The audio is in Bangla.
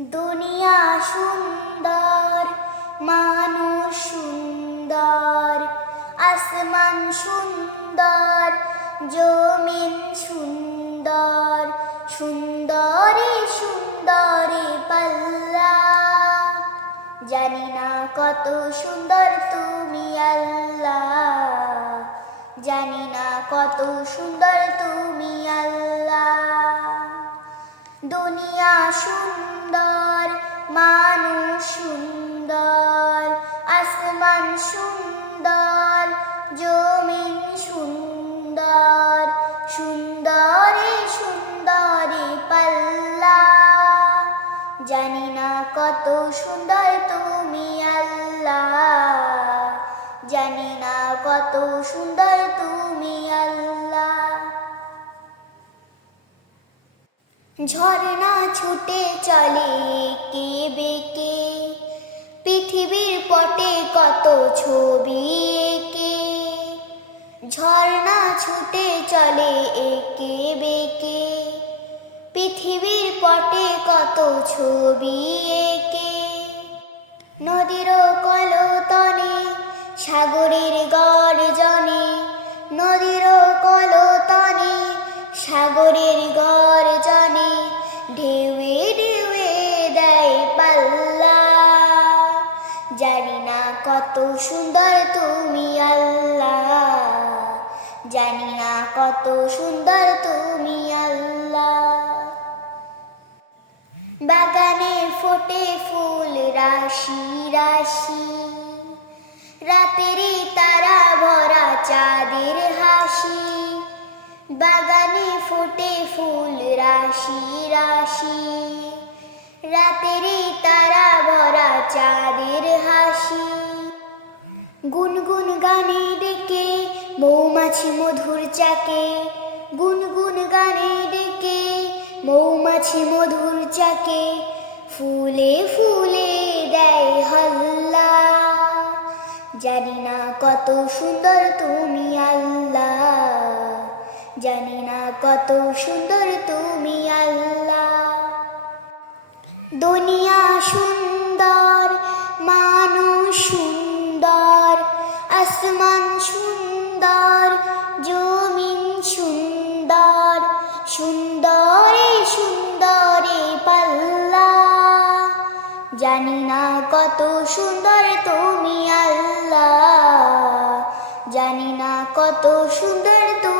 দুনিয়া সুন্দর, মানুষ সুন্দর, আসমান সুন্দর, জমিন সুন্দর, সুন্দরে সুন্দরে পাল্লা। জানি না কত সুন্দর তুমি আল্লাহ, জানি না কত সুন্দর তুমি আল্লাহ। দুনিয়া সুন্দর, মানুষ সুন্দর, আসমান সুন্দর, জমিন সুন্দর, সুন্দরে সুন্দরে পাল্লা। জানি না কত সুন্দর তুমি আল্লাহ, জানি না কত সুন্দর তুমি আল্লাহ। ঝর্ণা ছুটে চলে এঁকে বেঁকে, পৃথিবীর পটে কত ছবি এঁকে। ঝর্ণা ছুটে চলে এঁকে বেঁকে, পৃথিবীর পটে কত ছবি এঁকে। নদীর কলতনে, সাগরের গর্জনে, নদীর কলতনে, সাগরের গর্জনে, ঢেউয়ে ঢেউয়ে দেয় পাল্লা। জানি না কত সুন্দর তুমি আল্লাহ, জানি না কত সুন্দর তুমি আল্লাহ। বাগানে ফোটে ফুল রাশি রাশি, রাতেরই তারা ভরা চাঁদের হাসি। বাগানে ফোটে ফুল রাশি রাশি, রাতেরই তারা ভরা চাঁদের হাসি। গুনগুন গানে ডেকে মৌমাছি মধুর চাকে, গুনগুন গানে ডেকে মৌমাছি মধুর চাকে, ফুলে ফুলে দেয় হল্লা। জানি না কত সুন্দর তুমি আল্লাহ, জানি না কত সুন্দর তুমি আল্লাহ। দুনিয়া সুন্দর, মানুষ সুন্দর, আসমান সুন্দর, জমিন সুন্দর, সুন্দরে সুন্দরে পাল্লা। জানি না কত সুন্দর তুমি আল্লাহ, জানি না কত সুন্দর তুমি